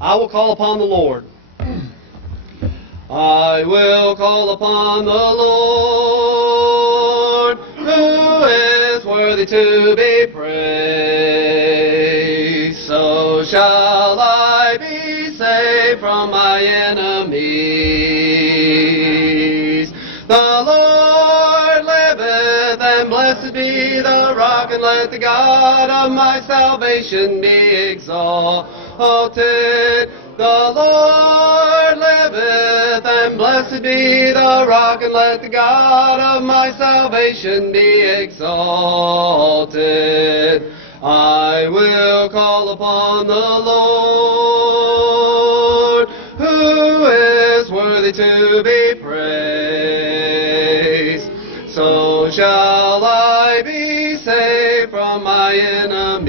I will call upon the Lord. I will call upon the Lord, who is worthy to be praised. So shall I be saved from my enemies. The Lord liveth, and blessed be the rock, and let the God of my salvation be exalted. The Lord liveth, and blessed be the rock, and let the God of my salvation be exalted. I will call upon the Lord, who is worthy to be praised. So shall I be saved from my enemies.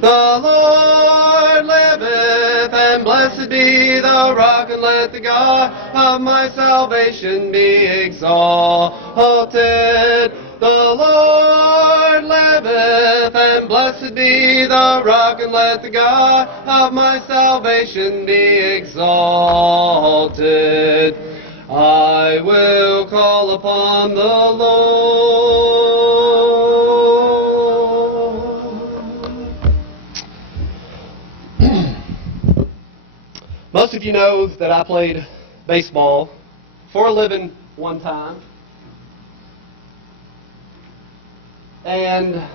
The Lord liveth, and blessed be the rock, and let the God of my salvation be exalted. The Lord liveth, and blessed be the rock, and let the God of my salvation be exalted. I will call upon the Lord. Most of you know that I played baseball for a living one time. And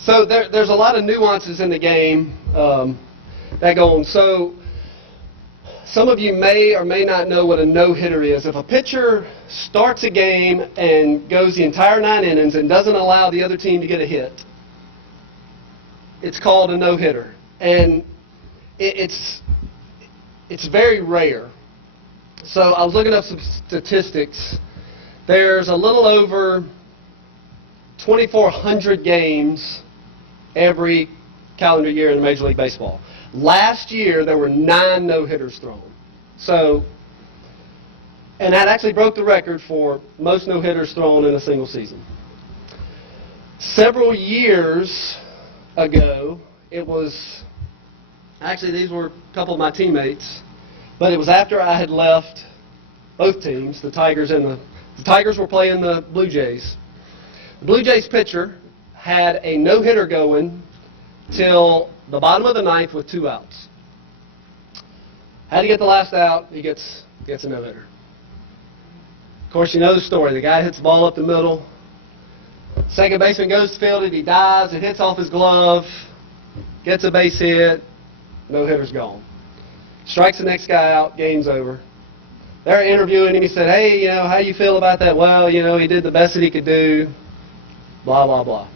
so there's a lot of nuances in the game that go on. So some of you may or may not know what a no-hitter is. If a pitcher starts a game and goes the entire 9 innings and doesn't allow the other team to get a hit, it's called a no-hitter. And it's very rare. So I was looking up some statistics. There's a little over 2,400 games every calendar year in Major League Baseball. Last year, there were 9 no-hitters thrown. So, and that actually broke the record for most no-hitters thrown in a single season. Several years ago, it was, actually these were a couple of my teammates, but it was after I had left both teams, the Tigers and the Tigers were playing the Blue Jays. The Blue Jays pitcher had a no-hitter going till the bottom of the 9th with 2 outs. Had to get the last out, he gets a no-hitter. Of course, you know the story. The guy hits the ball up the middle. Second baseman goes to field it, he dives, it hits off his glove, gets a base hit, no-hitter's gone. Strikes the next guy out, game's over. They're interviewing him. He said, hey, how you feel about that? Well, he did the best that he could do, blah, blah, blah.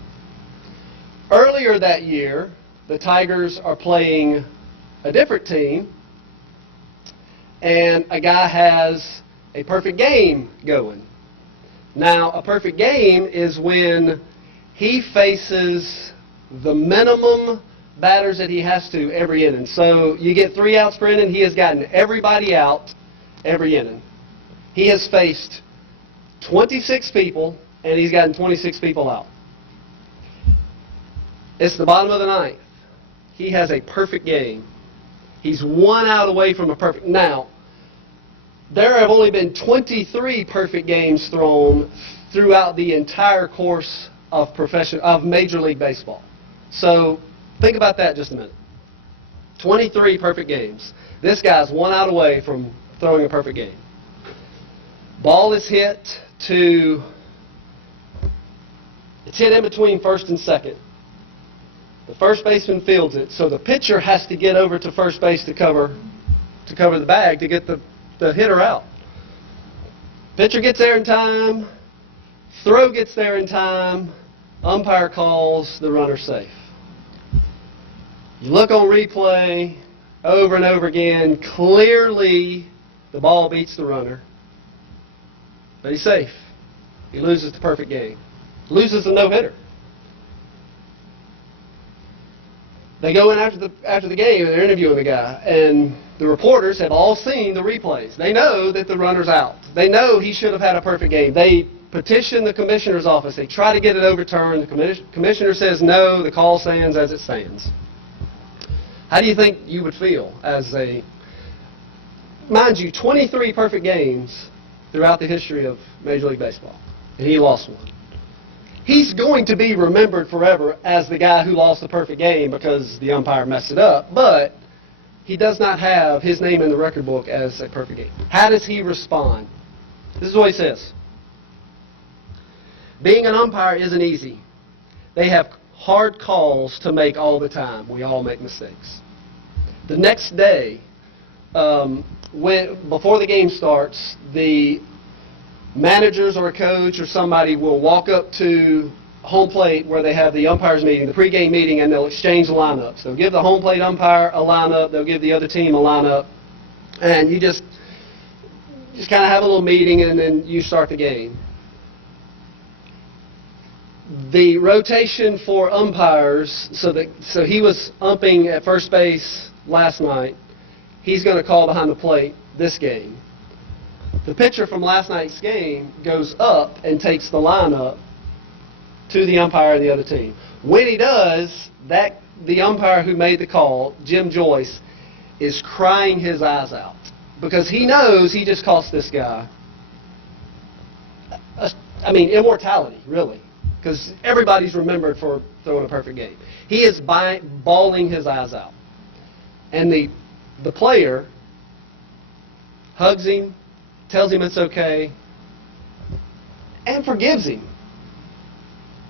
Earlier that year, the Tigers are playing a different team, and a guy has a perfect game going. Now, a perfect game is when he faces the minimum batters that he has to every inning. So you get 3 outs per inning. He has gotten everybody out every inning. He has faced 26 people, and he's gotten 26 people out. It's the bottom of the 9th. He has a perfect game. He's 1 out away from a perfect. Now, there have only been 23 perfect games thrown throughout the entire course of Major League Baseball. So think about that just a minute. 23 perfect games. This guy's 1 out away from throwing a perfect game. Ball is hit it's hit in between first and second. The first baseman fields it, so the pitcher has to get over to first base to cover the bag to get the hitter out. Pitcher gets there in time, throw gets there in time, umpire calls the runner safe. You look on replay over and over again, clearly the ball beats the runner, but he's safe. He loses the perfect game. Loses the no-hitter. They go in after the game, and they're interviewing the guy, and the reporters have all seen the replays. They know that the runner's out. They know he should have had a perfect game. They petition the commissioner's office. They try to get it overturned. The commissioner says no. The call stands as it stands. How do you think you would feel as mind you, 23 perfect games throughout the history of Major League Baseball, and he lost one? He's going to be remembered forever as the guy who lost the perfect game because the umpire messed it up, but he does not have his name in the record book as a perfect game. How does he respond? This is what he says. Being an umpire isn't easy. They have hard calls to make all the time. We all make mistakes. The next day, before the game starts, the managers or a coach or somebody will walk up to home plate where they have the umpires meeting, the pregame meeting, and they'll exchange lineups. They'll give the home plate umpire a lineup, they'll give the other team a lineup, and you just kind of have a little meeting, and then you start the game. The rotation for umpires, so he was umping at first base last night. He's going to call behind the plate this game. The pitcher from last night's game goes up and takes the lineup to the umpire of the other team. When he does, the umpire who made the call, Jim Joyce, is crying his eyes out because he knows he just cost this guy, immortality, really, because everybody's remembered for throwing a perfect game. He is bawling his eyes out. And the player hugs him, tells him it's okay, and forgives him.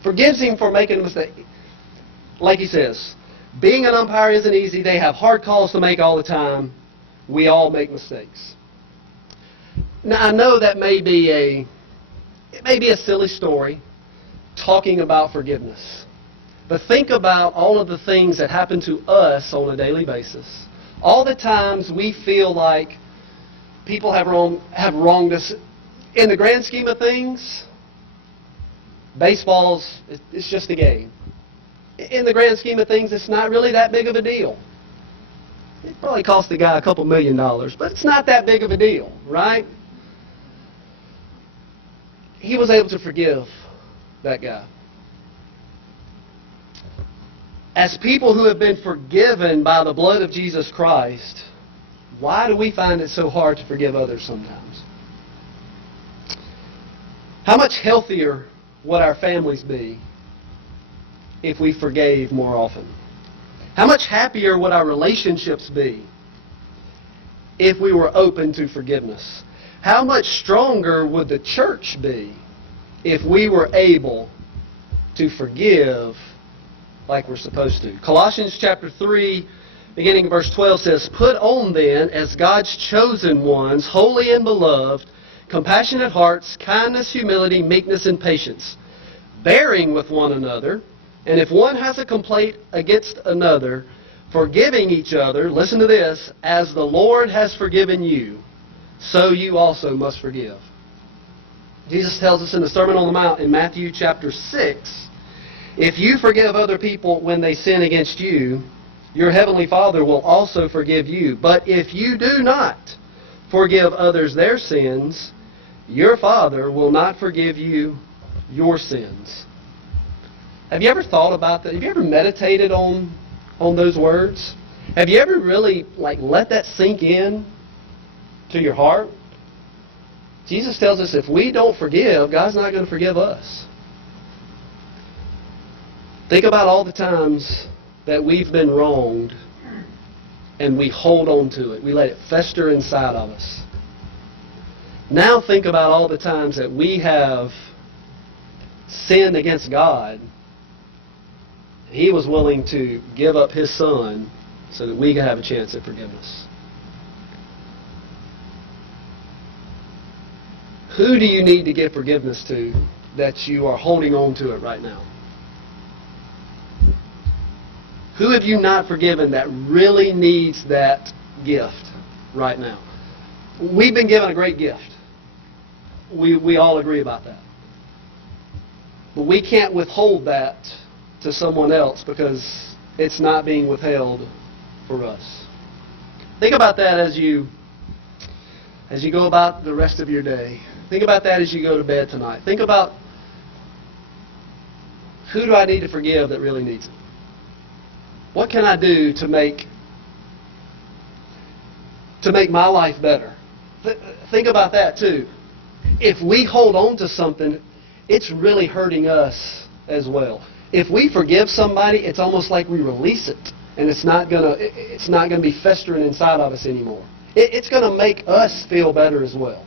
Forgives him for making a mistake. Like he says, being an umpire isn't easy. They have hard calls to make all the time. We all make mistakes. Now, I know that may be a silly story, talking about forgiveness. But think about all of the things that happen to us on a daily basis. All the times we feel like people have wronged us. In the grand scheme of things, it's just a game. In the grand scheme of things, it's not really that big of a deal. It probably cost the guy a couple $1 million, but it's not that big of a deal, right? He was able to forgive that guy. As people who have been forgiven by the blood of Jesus Christ, why do we find it so hard to forgive others sometimes? How much healthier would our families be if we forgave more often? How much happier would our relationships be if we were open to forgiveness? How much stronger would the church be if we were able to forgive like we're supposed to? Colossians chapter 3, beginning of verse 12 says, "Put on then, as God's chosen ones, holy and beloved, compassionate hearts, kindness, humility, meekness, and patience, bearing with one another, and if one has a complaint against another, forgiving each other," listen to this, "as the Lord has forgiven you, so you also must forgive." Jesus tells us in the Sermon on the Mount in Matthew chapter 6, "If you forgive other people when they sin against you, your heavenly Father will also forgive you. But if you do not forgive others their sins, your Father will not forgive you your sins." Have you ever thought about that? Have you ever meditated on those words? Have you ever really let that sink in to your heart? Jesus tells us if we don't forgive, God's not going to forgive us. Think about all the times that we've been wronged and we hold on to it. We let it fester inside of us. Now think about all the times that we have sinned against God. He was willing to give up His Son so that we could have a chance at forgiveness. Who do you need to give forgiveness to that you are holding on to it right now? Who have you not forgiven that really needs that gift right now? We've been given a great gift. We all agree about that. But we can't withhold that to someone else because it's not being withheld for us. Think about that as you go about the rest of your day. Think about that as you go to bed tonight. Think about, who do I need to forgive that really needs it? What can I do to make my life better? Think about that too. If we hold on to something, it's really hurting us as well. If we forgive somebody, it's almost like we release it, and it's not gonna be festering inside of us anymore. It's going to make us feel better as well.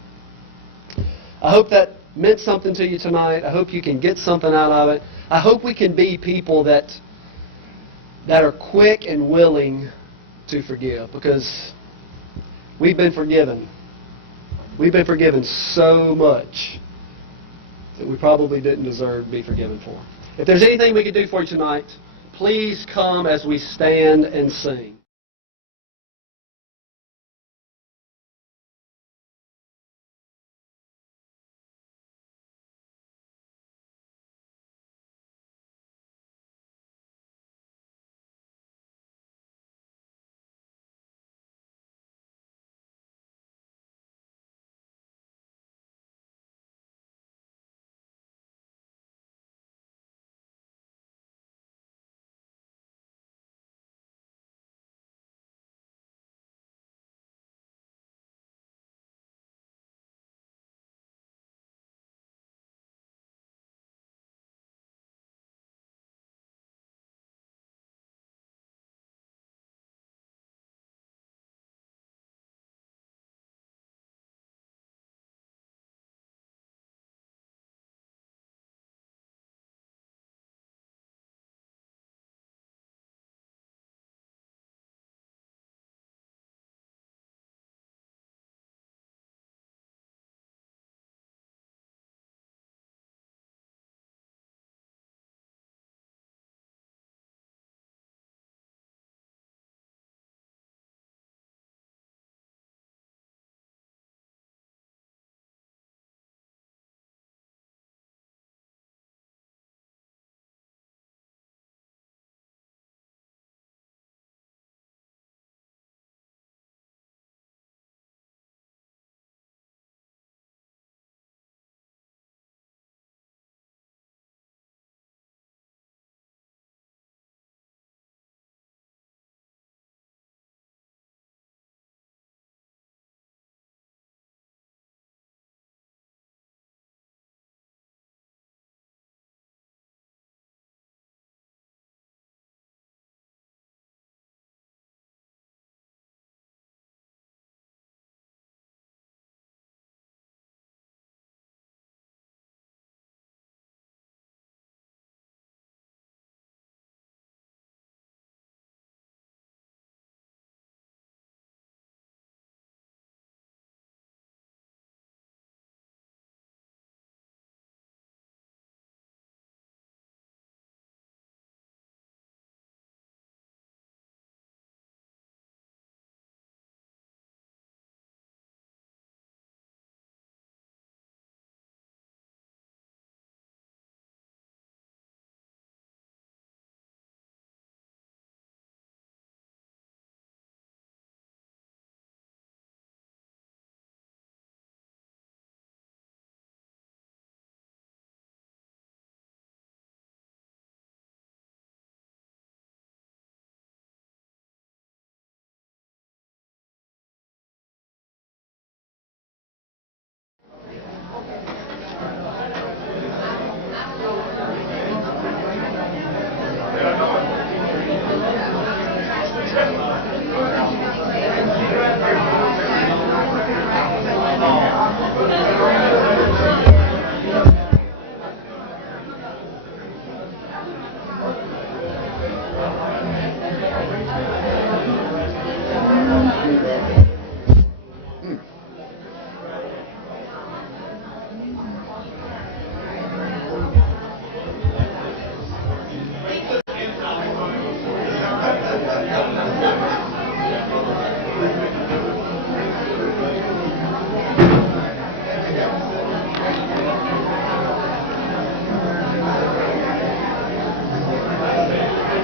I hope that meant something to you tonight. I hope you can get something out of it. I hope we can be people that are quick and willing to forgive, because we've been forgiven. We've been forgiven so much that we probably didn't deserve to be forgiven for. If there's anything we could do for you tonight, please come as we stand and sing.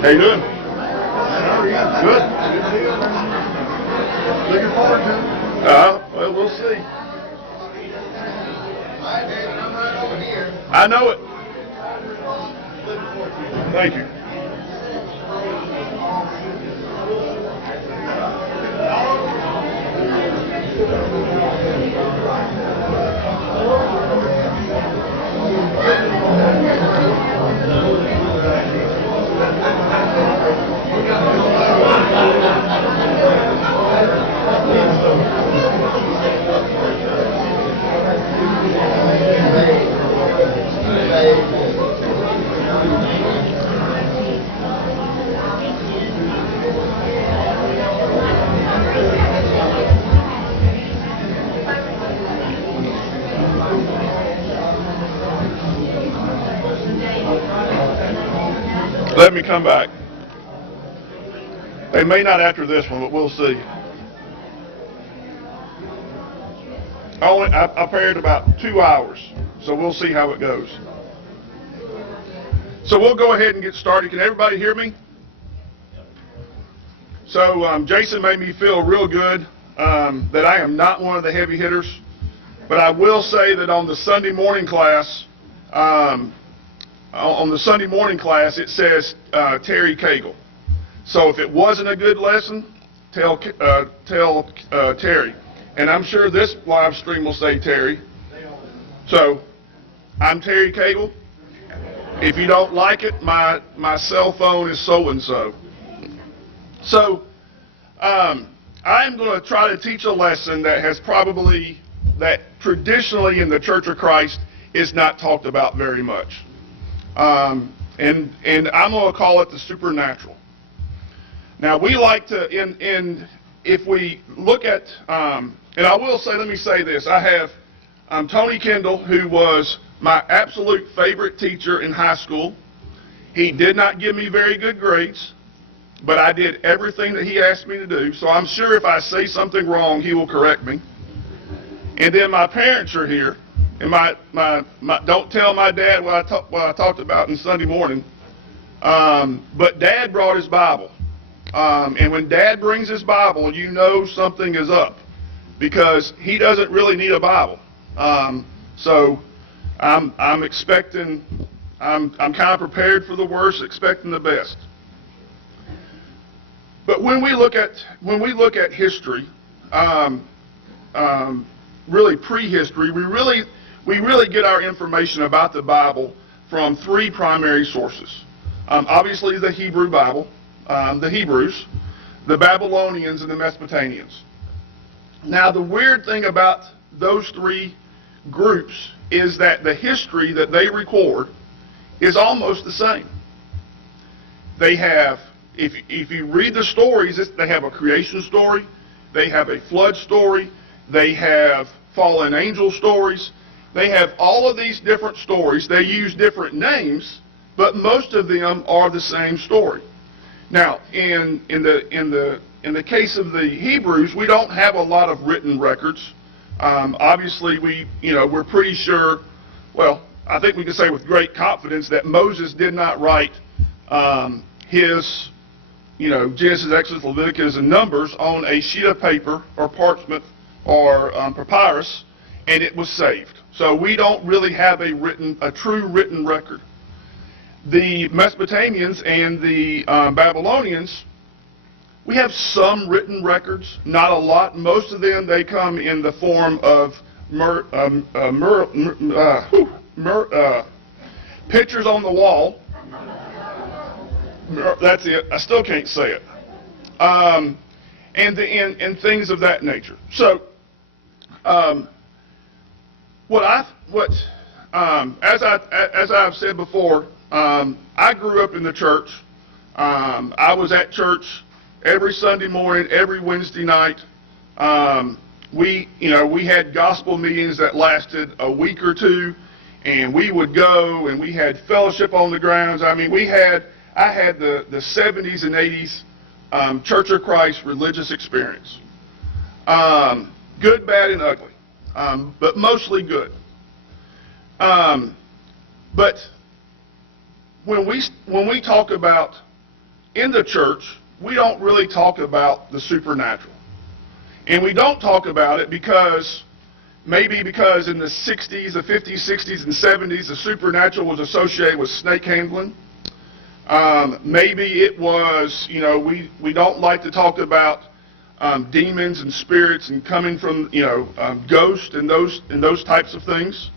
How you doing? Good. Looking forward to it. Well, we'll see. I know it. Thank you. Let me come back. They may not after this one, but we'll see. I prepared about 2 hours, so we'll see how it goes. So we'll go ahead and get started. Can everybody hear me? So Jason made me feel real good that I am not one of the heavy hitters, but I will say that on the Sunday morning class, it says Terry Cagle. So if it wasn't a good lesson, tell Terry. And I'm sure this live stream will say Terry. So I'm Terry Cagle. If you don't like it, my cell phone is so-and-so. So I'm going to try to teach a lesson that traditionally in the Church of Christ is not talked about very much. And I'm going to call it the supernatural. Now we like to, if we look at, and I will say, let me say this, I have Tony Kendall, who was my absolute favorite teacher in high school. He did not give me very good grades, but I did everything that he asked me to do, so I'm sure if I say something wrong, he will correct me. And then my parents are here, and don't tell my dad what I talked about in Sunday morning, but Dad brought his Bible. And when Dad brings his Bible, you know something is up, because he doesn't really need a Bible. So I'm expecting, I'm kind of prepared for the worst, expecting the best. But when we look at history, really prehistory, we really get our information about the Bible from 3 primary sources. Obviously the Hebrew Bible, the Hebrews, the Babylonians, and the Mesopotamians. Now the weird thing about those 3 groups is that the history that they record is almost the same. They have, if you read the stories, they have a creation story, they have a flood story, they have fallen angel stories, they have all of these different stories. They use different names, but most of them are the same story. Now, in the case of the Hebrews, we don't have a lot of written records. Obviously, we're pretty sure. Well, I think we can say with great confidence that Moses did not write his, Genesis, Exodus, Leviticus, and Numbers on a sheet of paper or parchment or papyrus, and it was saved. So we don't really have a true written record. The Mesopotamians and the Babylonians, we have some written records, not a lot. Most of them, they come in the form of pictures on the wall. That's it. I still can't say it. And things of that nature. So, as I've said before, I grew up in the church. I was at church every Sunday morning, every Wednesday night. We had gospel meetings that lasted a week or two, and we would go, and we had fellowship on the grounds. I mean, I had the 70s and 80s Church of Christ religious experience. Good, bad, and ugly, but mostly good. But when we talk about in the church, we don't really talk about the supernatural. And we don't talk about it because maybe because in the 60s, the 50s, 60s, and 70s, the supernatural was associated with snake handling. Maybe it was, we don't like to talk about demons and spirits and coming from, ghosts and those types of things.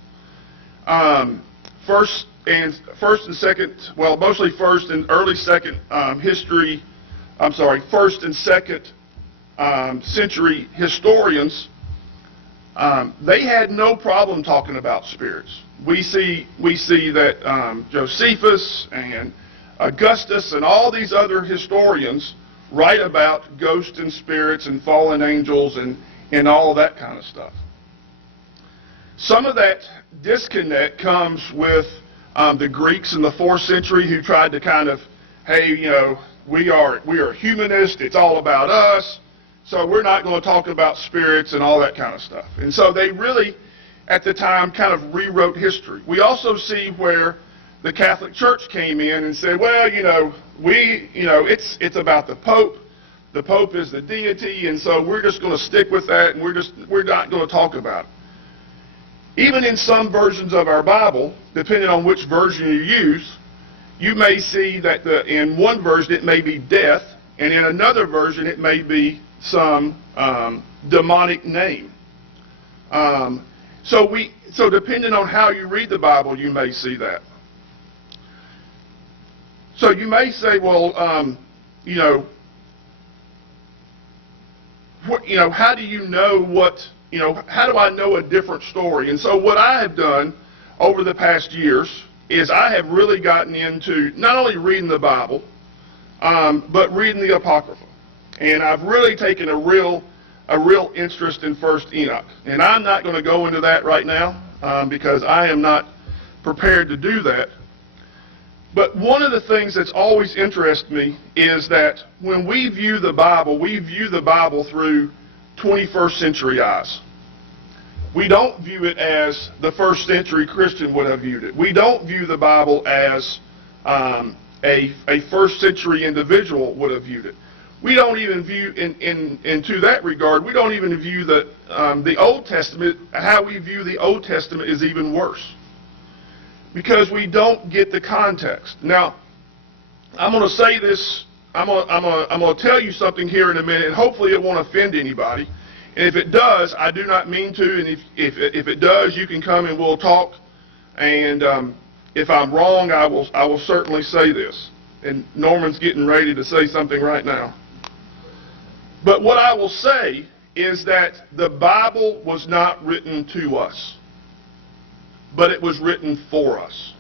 First and second, well, mostly first and early second first and second century historians, they had no problem talking about spirits. We see that Josephus and Augustus and all these other historians write about ghosts and spirits and fallen angels and all of that kind of stuff. Some of that disconnect comes with the Greeks in the 4th century who tried to kind of, hey, we are humanist, it's all about us, so we're not going to talk about spirits and all that kind of stuff. And so they really, at the time, kind of rewrote history. We also see where the Catholic Church came in and said, well, it's about the Pope. The Pope is the deity, and so we're just going to stick with that, and we're not going to talk about it. Even in some versions of our Bible, depending on which version you use, you may see that in one version it may be death, and in another version it may be some demonic name. So depending on how you read the Bible, you may see that. So you may say, well, how do you know how do I know a different story? And so what I have done over the past years is I have really gotten into not only reading the Bible, but reading the Apocrypha. And I've really taken a real interest in 1st Enoch. And I'm not going to go into that right now because I am not prepared to do that. But one of the things that's always interested me is that when we view the Bible through 21st century eyes. We don't view it as the 1st century Christian would have viewed it. We don't view the Bible as a 1st century individual would have viewed it. We don't even view, into that regard, we don't even view the Old Testament, how we view the Old Testament is even worse. Because we don't get the context. Now, I'm going to say this, I'm going to tell you something here in a minute, and hopefully it won't offend anybody. And if it does, I do not mean to, and if it does, you can come and we'll talk. And if I'm wrong, I will certainly say this. And Norman's getting ready to say something right now. But what I will say is that the Bible was not written to us, but it was written for us.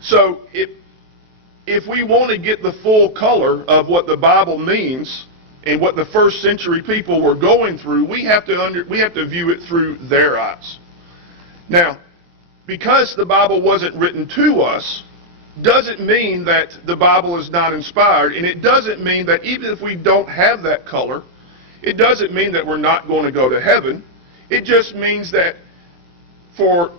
So if we want to get the full color of what the Bible means and what the 1st century people were going through, we have to view it through their eyes. Now, because the Bible wasn't written to us, doesn't mean that the Bible is not inspired, and it doesn't mean that even if we don't have that color, it doesn't mean that we're not going to go to heaven. It just means that for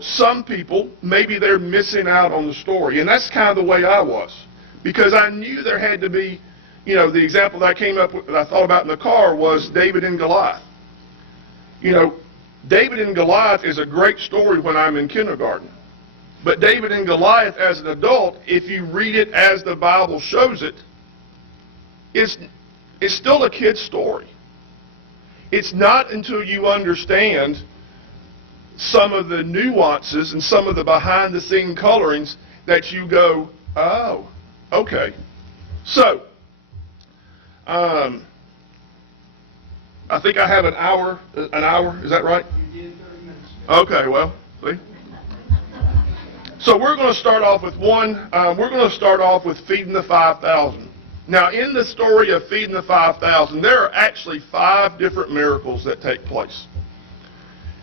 some people, maybe they're missing out on the story. And that's kind of the way I was. Because I knew there had to be, the example that I came up with, that I thought about in the car was David and Goliath. David and Goliath is a great story when I'm in kindergarten. But David and Goliath as an adult, if you read it as the Bible shows it, it's still a kid's story. It's not until you understand some of the nuances and some of the behind-the-scene colorings that you go, oh, okay. So, I think I have an hour, is that right? You did 30 minutes. Okay, well, see. So we're going to start off with feeding the 5,000. Now, in the story of feeding the 5,000, there are actually 5 different miracles that take place.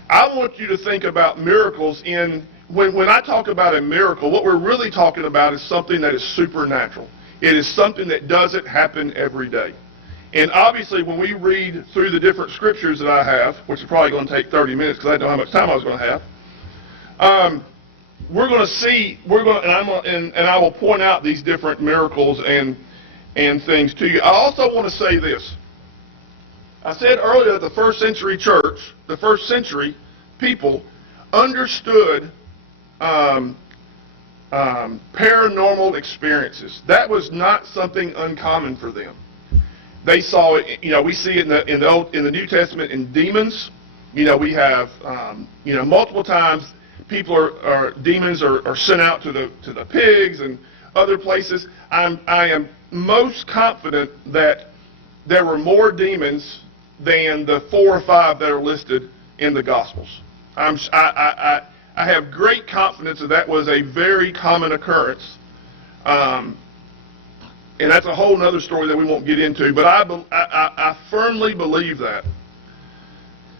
I want you to think about miracles when I talk about a miracle, what we're really talking about is something that is supernatural. It is something that doesn't happen every day. And obviously, when we read through the different scriptures that I have, which is probably going to take 30 minutes because I didn't know how much time I was going to have, we're going to see, and I will point out these different miracles, and and things to you. I also want to say this. I said earlier that the first century church, the first century people, understood paranormal experiences. That was not something uncommon for them. They saw it. We see it in the New Testament in demons. We have multiple times demons are sent out to the pigs and other places. I am most confident that there were more demons than the 4 or 5 that are listed in the Gospels. I have great confidence that was a very common occurrence, and that's a whole other story that we won't get into. But I firmly believe that.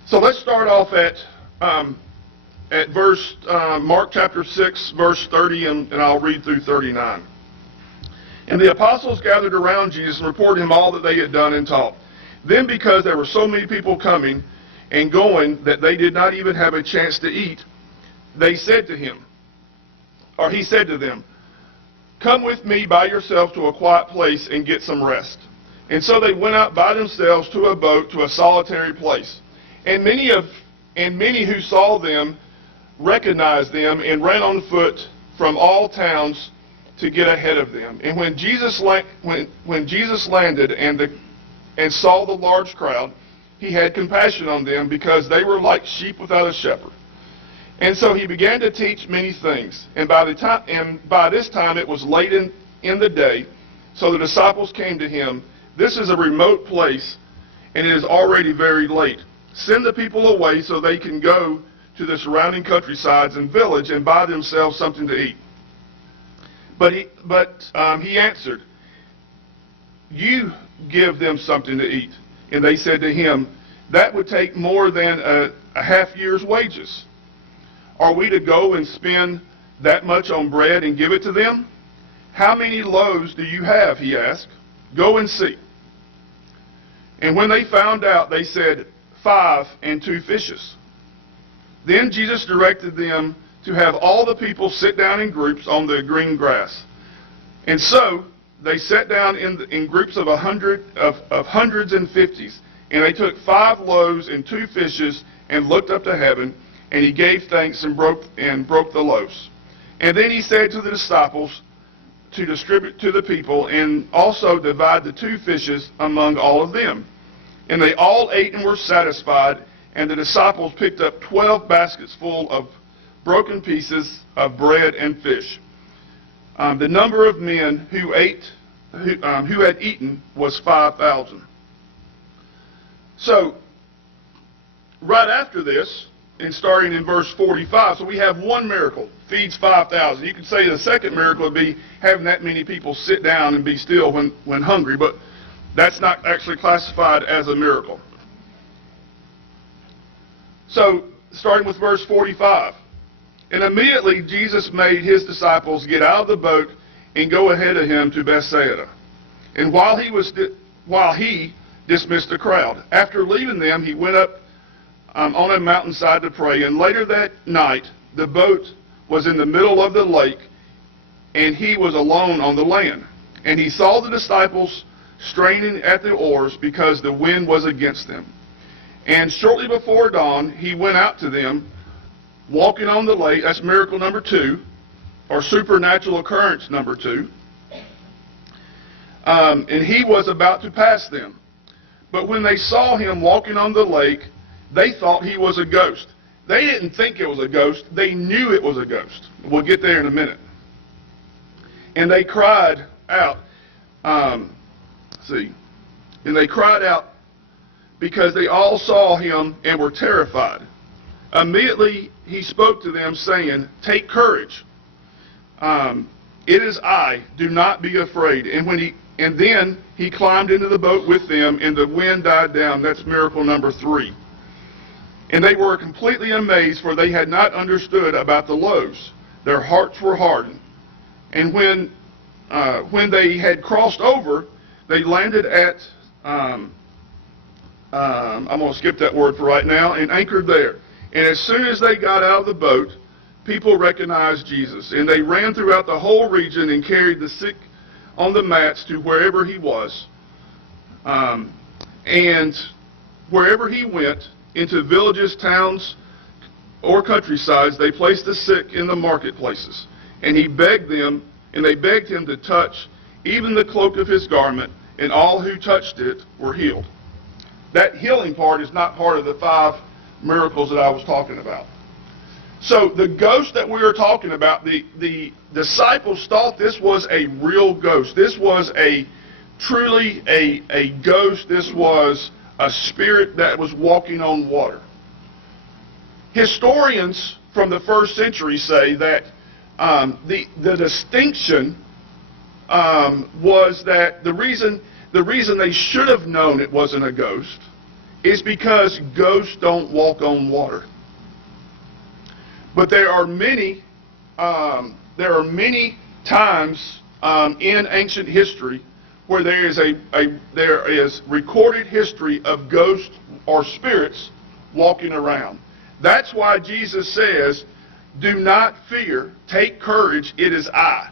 So let's start off at verse Mark chapter 6, verse 30, and I'll read through 39. And the apostles gathered around Jesus and reported him all that they had done and taught. Then, because there were so many people coming and going that they did not even have a chance to eat, he said to them, "Come with me by yourself to a quiet place and get some rest." And so they went out by themselves to a boat to a solitary place. And many who saw them recognized them and ran on foot from all towns to get ahead of them. And when Jesus landed and saw the large crowd, he had compassion on them because they were like sheep without a shepherd. And so he began to teach many things. And by this time it was late in the day, so the disciples came to him. "This is a remote place, and it is already very late. Send the people away so they can go to the surrounding countrysides and village and buy themselves something to eat." But he answered, "You give them something to eat." And they said to him, "That would take more than a half year's wages. Are we to go and spend that much on bread and give it to them?" "How many loaves do you have?" he asked. "Go and see." And when they found out, they said, 5 and 2 fishes. Then Jesus directed them to have all the people sit down in groups on the green grass. And so they sat down in groups of hundreds and fifties. And they took 5 loaves and 2 fishes and looked up to heaven. And he gave thanks and broke the loaves. And then he said to the disciples to distribute to the people and also divide the 2 fishes among all of them. And they all ate and were satisfied. And the disciples picked up 12 baskets full of broken pieces of bread and fish. The number of men who had eaten was 5,000. So, right after this, and starting in verse 45, so we have one miracle, feeds 5,000. You could say the second miracle would be having that many people sit down and be still when hungry, but that's not actually classified as a miracle. So, starting with verse 45. And immediately Jesus made his disciples get out of the boat and go ahead of him to Bethsaida. And while he dismissed the crowd. After leaving them, he went up on a mountainside to pray. And later that night, the boat was in the middle of the lake, and he was alone on the land. And he saw the disciples straining at the oars because the wind was against them. And shortly before dawn, he went out to them, walking on the lake. That's miracle number 2, or supernatural occurrence number 2. And he was about to pass them. But when they saw him walking on the lake, they thought he was a ghost. They didn't think it was a ghost. They knew it was a ghost. We'll get there in a minute. And they cried out. And they cried out because they all saw him and were terrified. Immediately he spoke to them, saying, "Take courage. It is I. Do not be afraid." And then he climbed into the boat with them, and the wind died down. That's miracle number 3. And they were completely amazed, for they had not understood about the loaves. Their hearts were hardened. And when they had crossed over, they landed at, I'm going to skip that word for right now, and anchored there. And as soon as they got out of the boat, people recognized Jesus. And they ran throughout the whole region and carried the sick on the mats to wherever he was. And wherever he went, into villages, towns, or countrysides, they placed the sick in the marketplaces. And he begged them, and they begged him to touch even the cloak of his garment, and all who touched it were healed. That healing part is not part of the 5 miracles that I was talking about. So the ghost that we were talking about, the disciples thought this was a real ghost. This was truly a ghost. This was a spirit that was walking on water. Historians from the 1st century say that the distinction was that the reason they should have known it wasn't a ghost is because ghosts don't walk on water. But there are many times in ancient history where there is recorded history of ghosts or spirits walking around. That's why Jesus says, "Do not fear, take courage, it is I."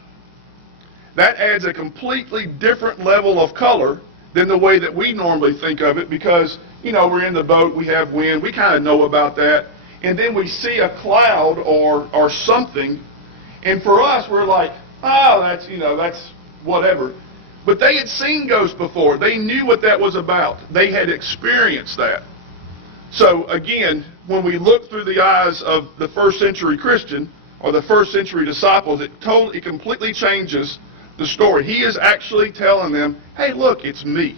That adds a completely different level of color than the way that we normally think of it, because, we're in the boat, we have wind, we kind of know about that, and then we see a cloud or something, and for us, we're like, oh, that's whatever. But they had seen ghosts before. They knew what that was about. They had experienced that. So again, when we look through the eyes of the 1st century Christian or the 1st century disciples, it completely changes the story. He is actually telling them, hey, look, it's me.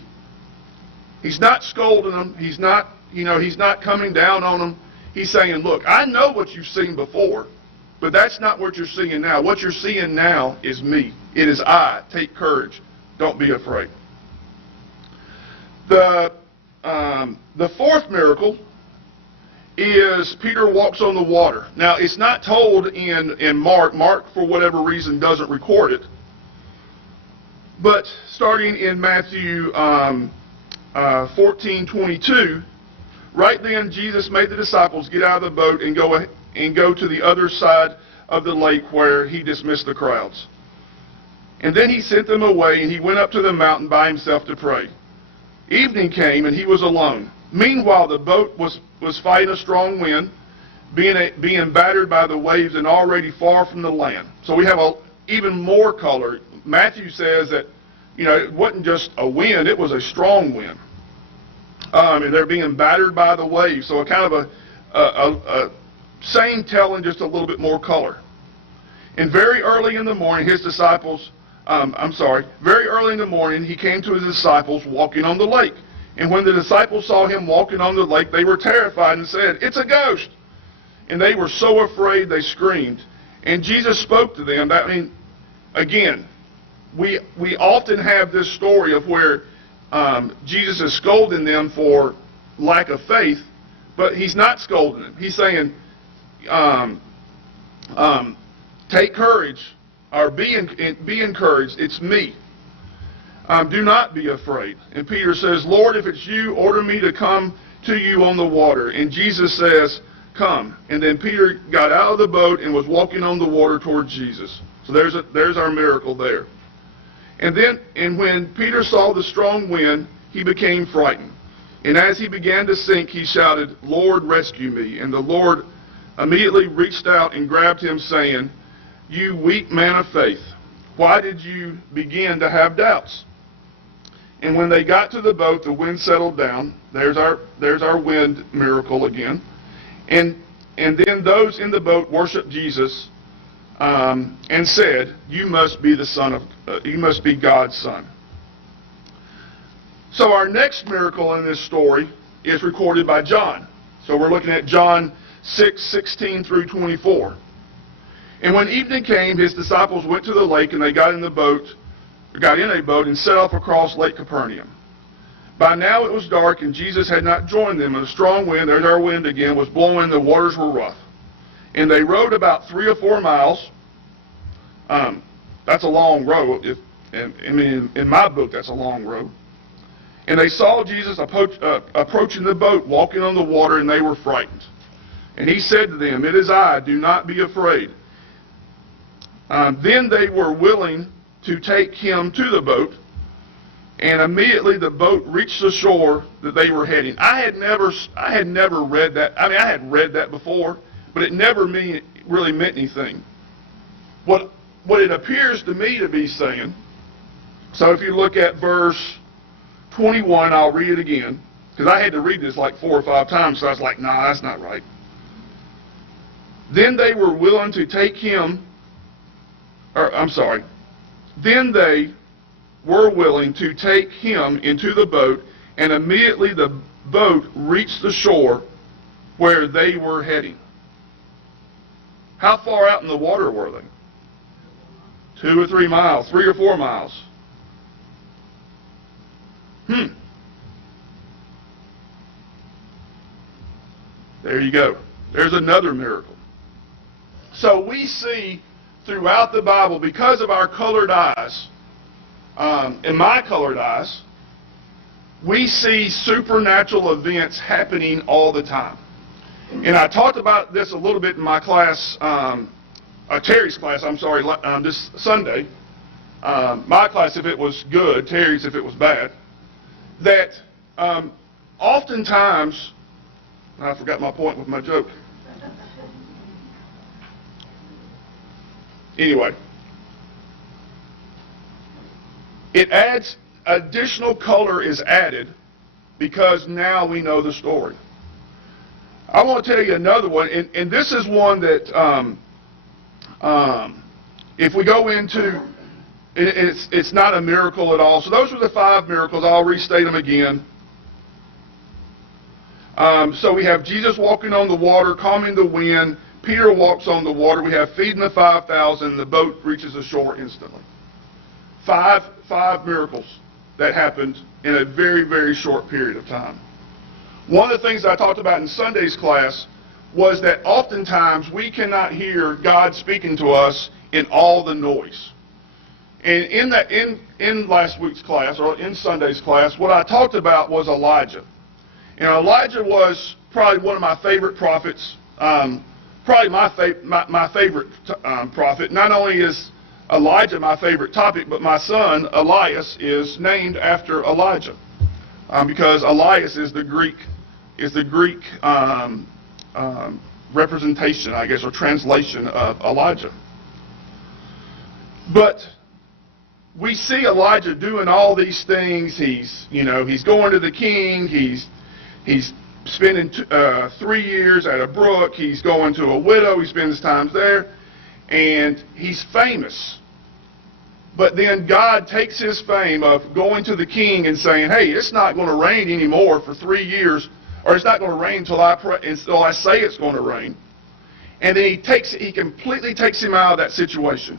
He's not scolding them. He's not coming down on them. He's saying, look, I know what you've seen before, but that's not what you're seeing now. What you're seeing now is me. It is I. Take courage. Don't be afraid. The 4th miracle is Peter walks on the water. Now, it's not told in Mark. Mark, for whatever reason, doesn't record it. But starting in Matthew 14:22, right then Jesus made the disciples get out of the boat and go to the other side of the lake where he dismissed the crowds. And then he sent them away, and he went up to the mountain by himself to pray. Evening came, and he was alone. Meanwhile, the boat was fighting a strong wind, being battered by the waves and already far from the land. So we have even more color. Matthew says that, it wasn't just a wind, it was a strong wind. And they're being battered by the waves. So a kind of a same telling, just a little bit more color. And very early in the morning, very early in the morning, he came to his disciples walking on the lake. And when the disciples saw him walking on the lake, they were terrified and said, "It's a ghost." And they were so afraid they screamed. And Jesus spoke to them. Again, we often have this story of where Jesus is scolding them for lack of faith, but he's not scolding them. He's saying, take courage, or be encouraged. It's me. Do not be afraid. And Peter says, "Lord, if it's you, order me to come to you on the water." And Jesus says, "Come." And then Peter got out of the boat and was walking on the water toward Jesus. So there's our miracle there. And when Peter saw the strong wind, he became frightened. And as he began to sink, he shouted, "Lord, rescue me." And the Lord immediately reached out and grabbed him, saying, "You weak man of faith, why did you begin to have doubts?" And when they got to the boat, the wind settled down. There's our wind miracle again. And then those in the boat worshiped Jesus and said, "You must be you must be God's Son." So our next miracle in this story is recorded by John. So we're looking at John 6:16 through 24. And when evening came, his disciples went to the lake, and they got in a boat and set off across Lake Capernaum. By now it was dark, and Jesus had not joined them, and a strong wind, there's our wind again, was blowing, the waters were rough. And they rowed about 3 or 4 miles. That's a long row. In my book, that's a long row. And they saw Jesus approaching the boat, walking on the water, and they were frightened. And he said to them, "It is I, do not be afraid." Then they were willing to take him to the boat, and immediately the boat reached the shore that they were heading. I had never read that. I mean, I had read that before, but it never really meant anything. What it appears to me to be saying, so if you look at verse 21, I'll read it again, because I had to read this like 4 or 5 times, so I was like, nah, that's not right. Then they were willing to take him, then they were willing to take him into the boat, and immediately the boat reached the shore where they were heading. How far out in the water were they? 2 or 3 miles, 3 or 4 miles. There you go. There's another miracle. So we see throughout the Bible, because of our colored eyes, and my colored eyes, we see supernatural events happening all the time. And I talked about this a little bit in my class, Terry's class, this Sunday. My class if it was good, Terry's if it was bad. That oftentimes, I forgot my point with my joke. Anyway, it adds, additional color is added because now we know the story. I want to tell you another one, and this is one that if we go into, it's not a miracle at all. So those were the 5 miracles. I'll restate them again. So we have Jesus walking on the water, calming the wind. Peter walks on the water. We have feeding the 5,000. The boat reaches the shore instantly. Five miracles that happened in a very, very short period of time. One of the things I talked about in Sunday's class was that oftentimes we cannot hear God speaking to us in all the noise. And in last week's class, or in Sunday's class, what I talked about was Elijah. And Elijah was probably one of my favorite prophets, probably my favorite prophet. Not only is Elijah my favorite topic, but my son Elias is named after Elijah, because Elias is the Greek representation, I guess, or translation of Elijah. But we see Elijah doing all these things. He's going to the king. He's spending 3 years at a brook. He's going to a widow. He spends time there. And he's famous. But then God takes his fame of going to the king and saying, hey, it's not going to rain anymore for 3 years, or it's not going to rain until I say it's going to rain. And then he completely takes him out of that situation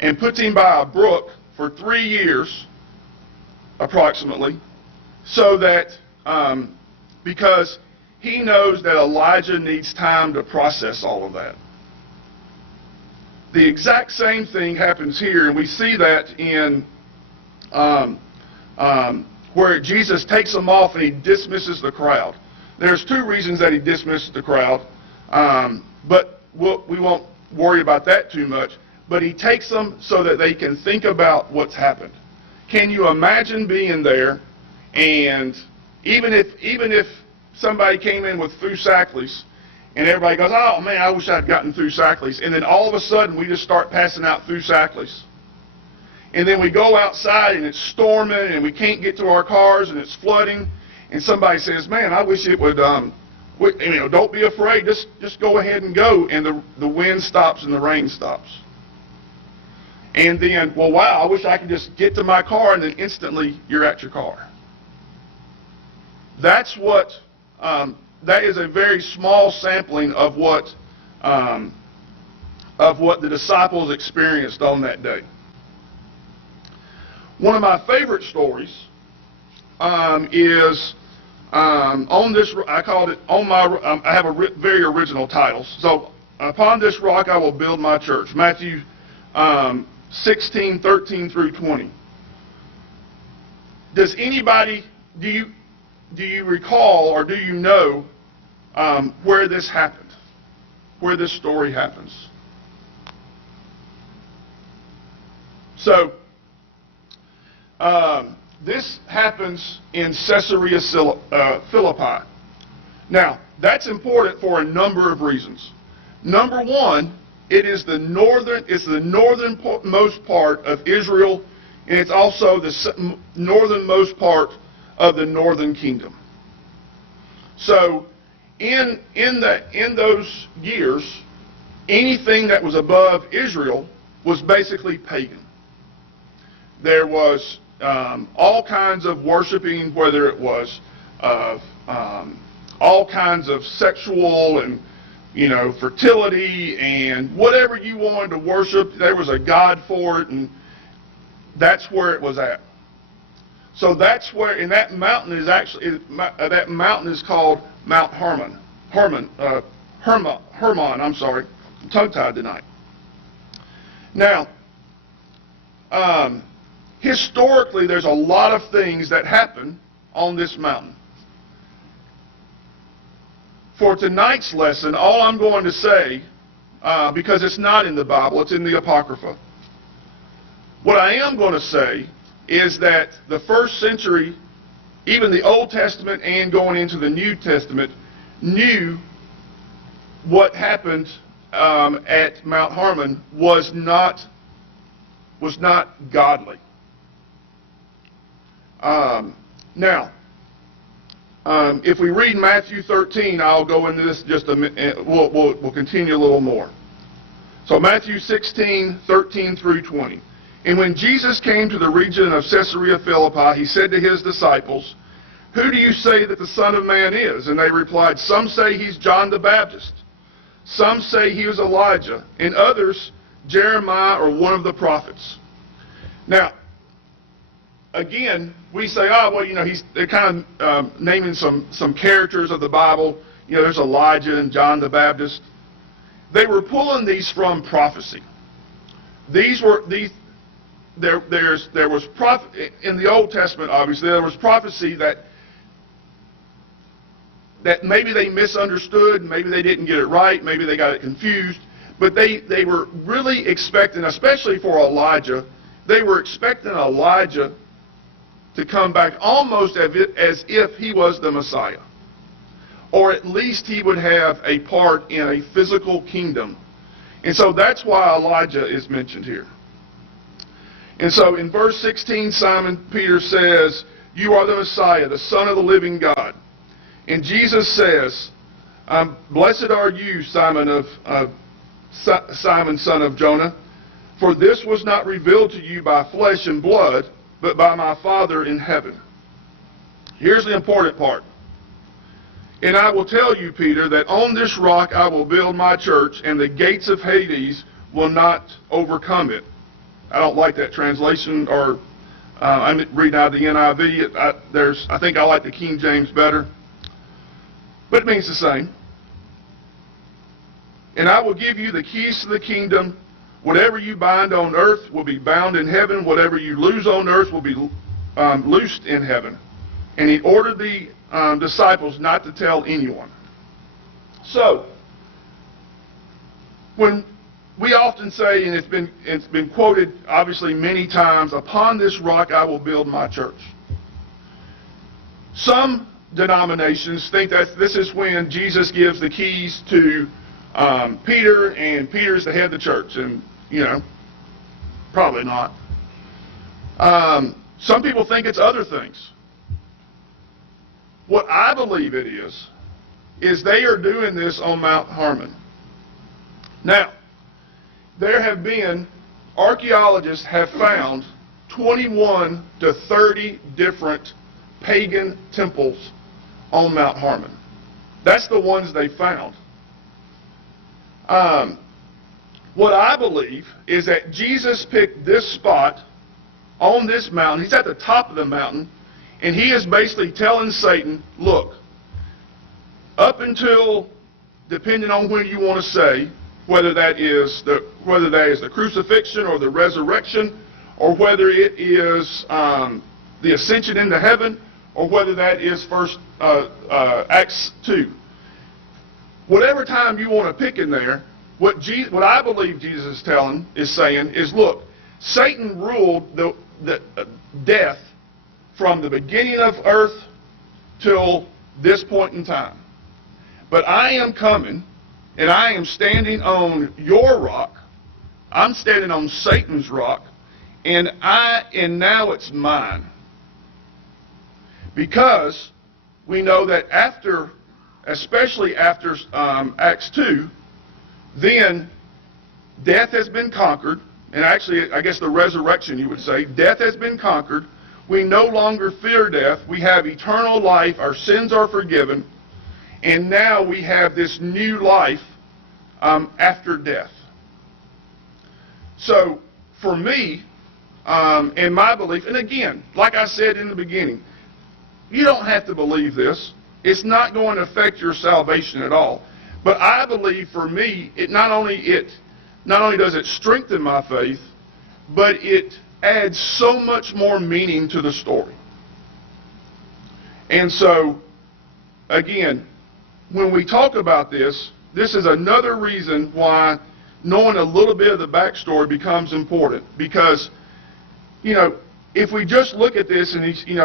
and puts him by a brook for 3 years, approximately, so that, because he knows that Elijah needs time to process all of that. The exact same thing happens here, and we see that in where Jesus takes them off and he dismisses the crowd. There's 2 reasons that he dismisses the crowd, but we won't worry about that too much. But he takes them so that they can think about what's happened. Can you imagine being there, and even if somebody came in with Thusacles, and everybody goes, oh man, I wish I'd gotten Thusacles, and then all of a sudden we just start passing out Thusacles. And then we go outside and it's storming and we can't get to our cars and it's flooding, and somebody says, man, I wish it would, don't be afraid, just go ahead and go, and the wind stops and the rain stops. And then, well, wow, I wish I could just get to my car, and then instantly you're at your car. That's what, that is a very small sampling of what the disciples experienced on that day. One of my favorite stories is on this. I called it on my. I have a very original title. So, upon this rock I will build my church. Matthew 16:13 through 20. Does anybody do you recall, or do you know where this happened? Where this story happens? So, this happens in Caesarea Philippi. Now, that's important for a number of reasons. Number one, it is the northernmost part of Israel, and it's also the northernmost part of the northern kingdom. So, in those years, anything that was above Israel was basically pagan. There was all kinds of worshiping, whether it was of all kinds of sexual and fertility and whatever you wanted to worship. There was a god for it, and that's where it was at. So that's where, and that mountain is called Mount Hermon. Hermon. I'm sorry, I'm tongue-tied tonight. Now, historically, there's a lot of things that happen on this mountain. For tonight's lesson, all I'm going to say, because it's not in the Bible, it's in the Apocrypha. What I am going to say is that the first century, even the Old Testament and going into the New Testament, knew what happened at Mount Hermon was not godly. Now, if we read Matthew 13, I'll go into this just a minute. We'll continue a little more. So Matthew 16:13 through 20. And when Jesus came to the region of Caesarea Philippi, he said to his disciples, "Who do you say that the Son of Man is?" And they replied, "Some say he's John the Baptist. Some say he was Elijah, and others Jeremiah or one of the prophets." Now, again, we say, they're kind of naming some characters of the Bible. There's Elijah and John the Baptist. They were pulling these from prophecy. There was in the Old Testament, obviously, there was prophecy that maybe they misunderstood, maybe they didn't get it right, maybe they got it confused, but they were really expecting, especially for Elijah, they were expecting Elijah to come back almost as if he was the Messiah. Or at least he would have a part in a physical kingdom. And so that's why Elijah is mentioned here. And so in verse 16, Simon Peter says, "You are the Messiah, the Son of the living God." And Jesus says, "Blessed are you, Simon, son of Jonah, for this was not revealed to you by flesh and blood, but by my Father in heaven." Here's the important part. "And I will tell you, Peter, that on this rock I will build my church, and the gates of Hades will not overcome it." I don't like that translation, or I'm reading out of the NIV. I think I like the King James better, but it means the same. "And I will give you the keys to the kingdom. Whatever you bind on earth will be bound in heaven. Whatever you loose on earth will be loosed in heaven." And he ordered the disciples not to tell anyone. So, when we often say, and it's been quoted obviously many times, "Upon this rock I will build my church." Some denominations think that this is when Jesus gives the keys to Peter, and Peter's the head of the church, and probably not. Some people think it's other things. What I believe it is they are doing this on Mount Hermon. Now, archaeologists have found 21 to 30 different pagan temples on Mount Hermon. That's the ones they found. What I believe is that Jesus picked this spot on this mountain. He's at the top of the mountain, and he is basically telling Satan, "Look, up until, depending on when you want to say, whether that is the crucifixion or the resurrection, or whether it is the ascension into heaven, or whether that is Acts 2. Whatever time you want to pick in there, what I believe Jesus is saying is, look, Satan ruled the death from the beginning of earth till this point in time. But I am coming, and I am standing on your rock. I'm standing on Satan's rock, and now it's mine. Because we know that after, especially after Acts 2, then death has been conquered, and actually, I guess the resurrection, you would say, death has been conquered. We no longer fear death. We have eternal life. Our sins are forgiven. And now we have this new life after death. So, for me, in my belief, and again, like I said in the beginning, you don't have to believe this. It's not going to affect your salvation at all. But I believe for me, it not only does it strengthen my faith, but it adds so much more meaning to the story. And so, again, when we talk about this, this is another reason why knowing a little bit of the backstory becomes important. Because, if we just look at this and,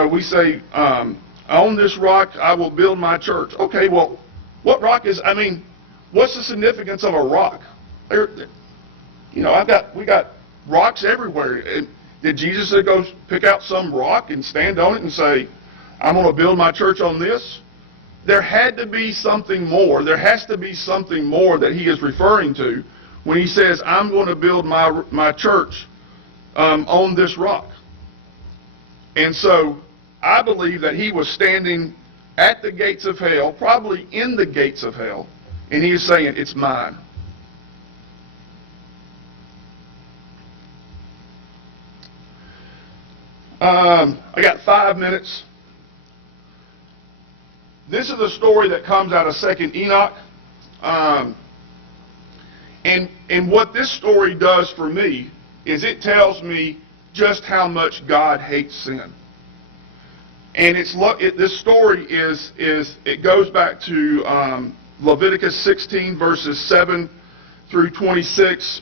we say, on this rock I will build my church. Okay, well, what rock is, what's the significance of a rock? We got rocks everywhere. And did Jesus go pick out some rock and stand on it and say, I'm going to build my church on this? There had to be something more. There has to be something more that he is referring to when he says, I'm going to build my church on this rock. And so I believe that he was standing at the gates of hell, probably in the gates of hell, and he is saying, it's mine. I got 5 minutes. This is a story that comes out of 2nd Enoch. And what this story does for me is it tells me just how much God hates sin. And this story it goes back to Leviticus 16 verses 7 through 26.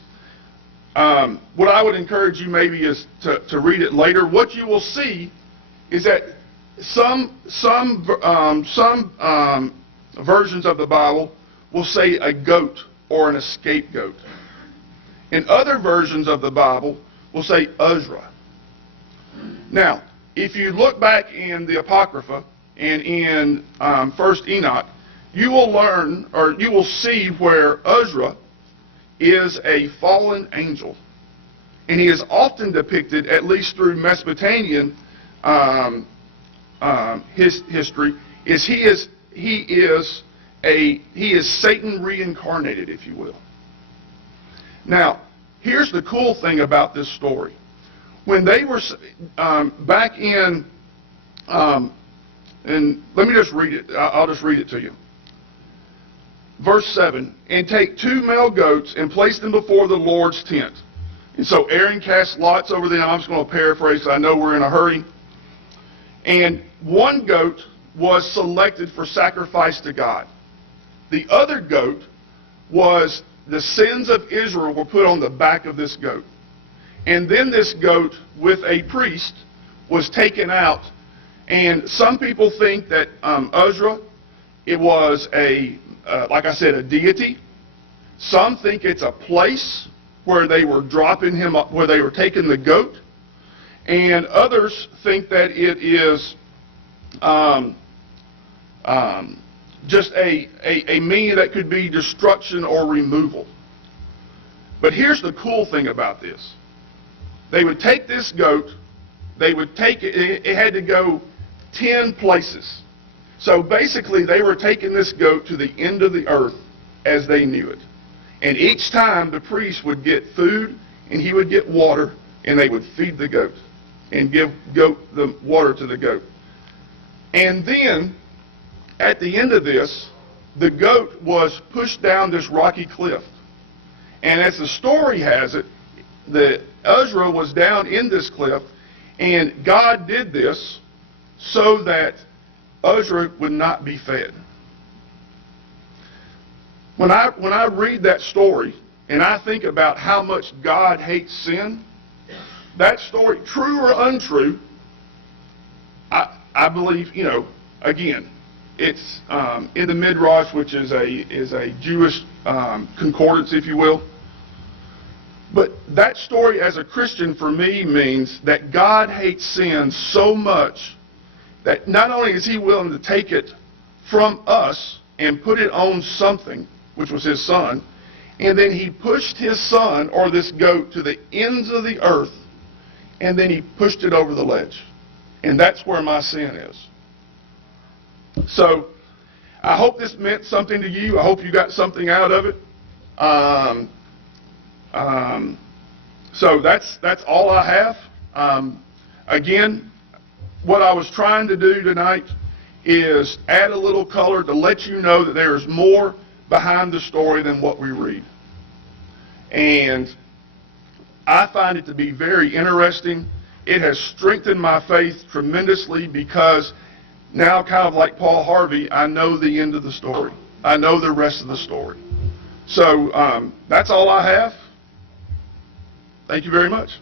What I would encourage you maybe is to read it later. What you will see is that some versions of the Bible will say a goat or an scapegoat. And other versions of the Bible will say Uzra. Now, if you look back in the Apocrypha and in 1st Enoch, you will learn, or you will see where Uzra is a fallen angel. And he is often depicted, at least through Mesopotamian his history, he is Satan reincarnated, if you will. Now, here's the cool thing about this story. When they were back in, and let me just read it. I'll just read it to you. Verse 7, and take 2 male goats and place them before the Lord's tent. And so Aaron cast lots over them. I'm just going to paraphrase, I know we're in a hurry. And one goat was selected for sacrifice to God. The other goat was, the sins of Israel were put on the back of this goat. And then this goat with a priest was taken out. And some people think that Uzra, it was like I said, a deity. Some think it's a place where they were dropping him up, where they were taking the goat. And others think that it is just a meaning that could be destruction or removal. But here's the cool thing about this. They would take this goat, they would take it, it had to go 10 places. So basically they were taking this goat to the end of the earth as they knew it. And each time the priest would get food and he would get water, and they would feed the goat and give the water to the goat. And then at the end of this, the goat was pushed down this rocky cliff. And as the story has it, the Uzra was down in this cliff, and God did this so that Uzra would not be fed. When I read that story and I think about how much God hates sin, that story, true or untrue, I believe, again, it's in the Midrash, which is a Jewish concordance, if you will. But that story as a Christian for me means that God hates sin so much that not only is he willing to take it from us and put it on something, which was his son, and then he pushed his son, or this goat, to the ends of the earth, and then he pushed it over the ledge. And that's where my sin is. So I hope this meant something to you. I hope you got something out of it. So that's all I have. Again, what I was trying to do tonight is add a little color to let you know that there is more behind the story than what we read. And I find it to be very interesting. It has strengthened my faith tremendously because now, kind of like Paul Harvey, I know the end of the story. I know the rest of the story. So that's all I have. Thank you very much.